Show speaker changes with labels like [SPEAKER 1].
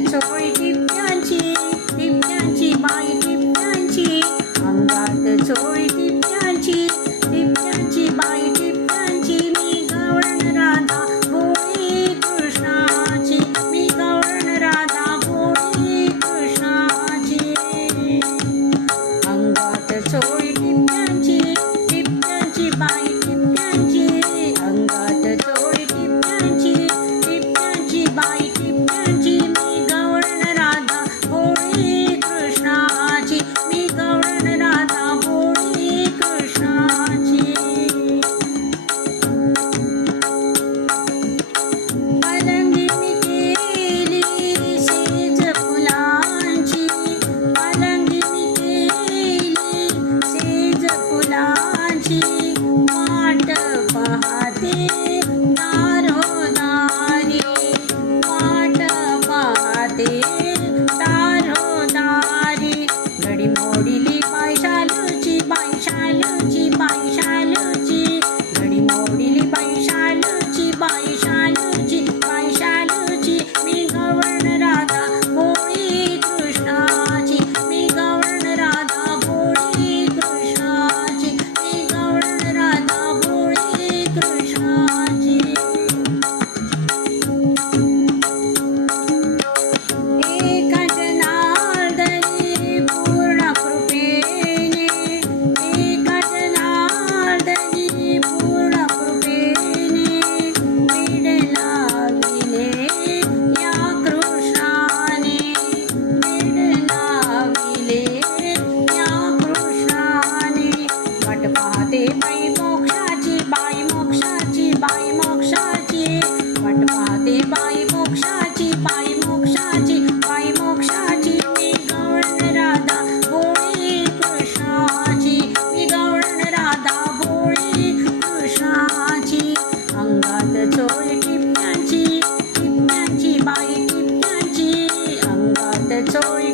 [SPEAKER 1] चोळी दिव्यांची दिव्यांची बाई enjoy